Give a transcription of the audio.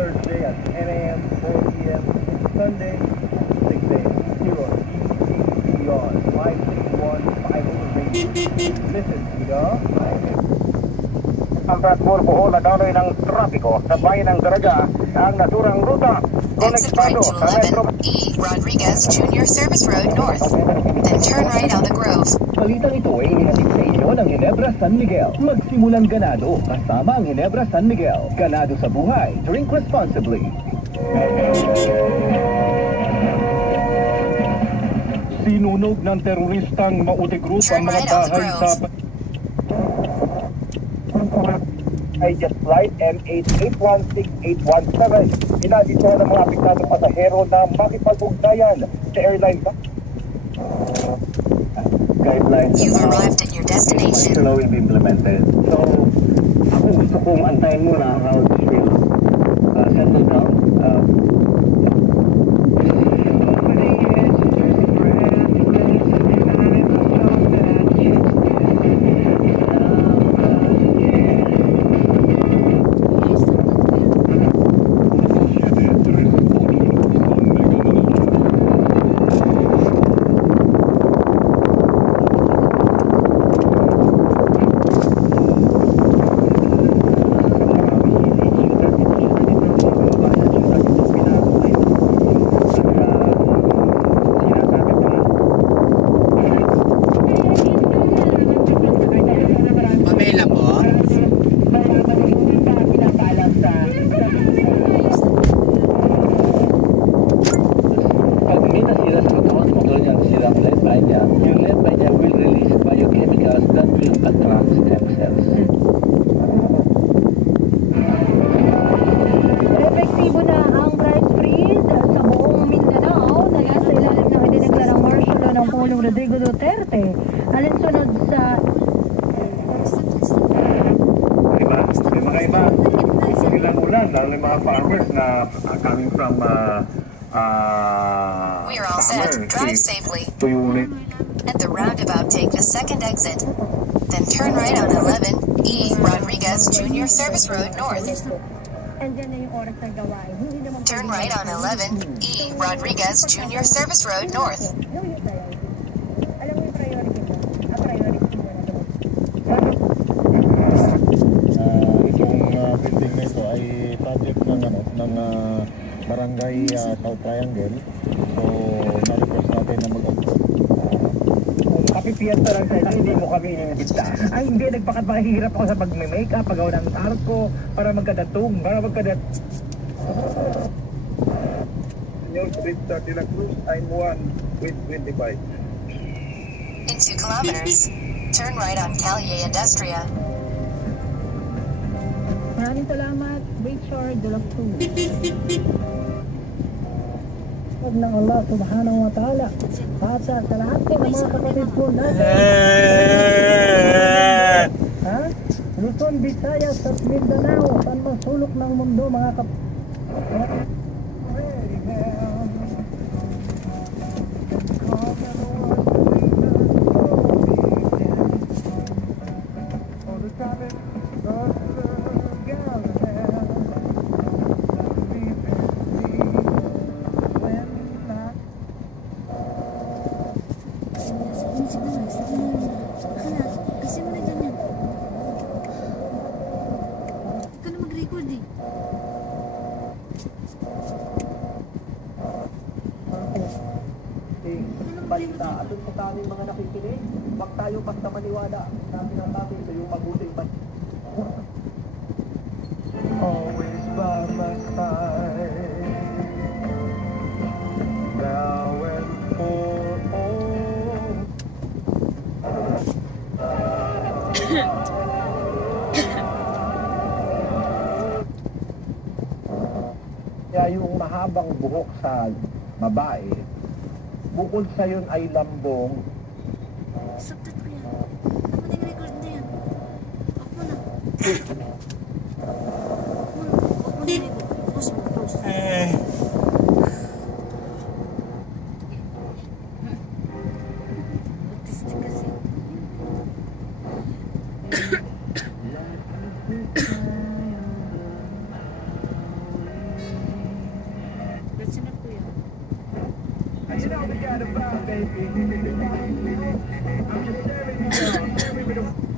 Thursday at 10 a.m. to 4 p.m. Sunday 6 a.m. Here on DCCR 531 Radio. Listen to the ang transport Bohol na daloy ng trapiko sa bayan ng Daraga ang naturang ruta. Exit right to 11E Rodriguez Jr. Service Road North. Then turn right on the Grove. Balitang ito ay inihatid sa inyo ng Ginebra San Miguel. Magsimulang ganado kasama ang Ginebra San Miguel. Ganado sa buhay. Drink responsibly. Sinunog ng teroristang Maute Group ang mga bahay sa ay just flight MH816817. Inadito ng mga apektadong pasahero na makipag-ugnayan sa airline guidelines. You've arrived at your destination. Will be implemented. So, ako gusto kong antayin muna how this will settle down. Rodrigo Duterte. Alinsunod sa May mga iba ilang ulan, lalo yung mga farmers na coming from We are all set. Drive safely. At the roundabout, take the second exit. Then turn right on 11E Rodriguez Jr. Service Road North. andyan na yung oras ng gawain. Hindi naman Turn right on 11E Rodriguez Jr. Service Road North. No, yung priority. Alam mo yung priority mo? Priority mo na doon. Itong building na ito ay project ng barangay South Triangle. So, na-request natin na mag-approve. Kapipiyesta lang sa ito, hindi mo kami inimbita. Ay, hindi, nagpakahirap ako sa pag-makeup, pagawa ng arko, para magkadatong, para Senyor Street sa De La Cruz, I'm 1 with 25. In 2 kilometers, turn right on Calle Industria. Maraming salamat, Bayshore De La Cruz. Huwag ng Allah subhanahu wa ta'ala at sa lahat ng mga kapatid ko natin. Luzon, Visayas at Mindanao, saan mang sulok ng mundo mga kapatid. Balita at sa kaming mga nakikinig, huwag tayo basta maniwala na sinasabi sa iyong mabuting balita. Always by my side, now and for all. Kaya yung mahabang buhok sa babae, bukod sa yun ay lambong. Subtat ko yan. Ano na yung record na yan? Huwag mo na. Huwag mo na record. Pause mo, pause. Autistic kasi. you know we got a vibe, baby. I'm just sharing, you know, sharing with the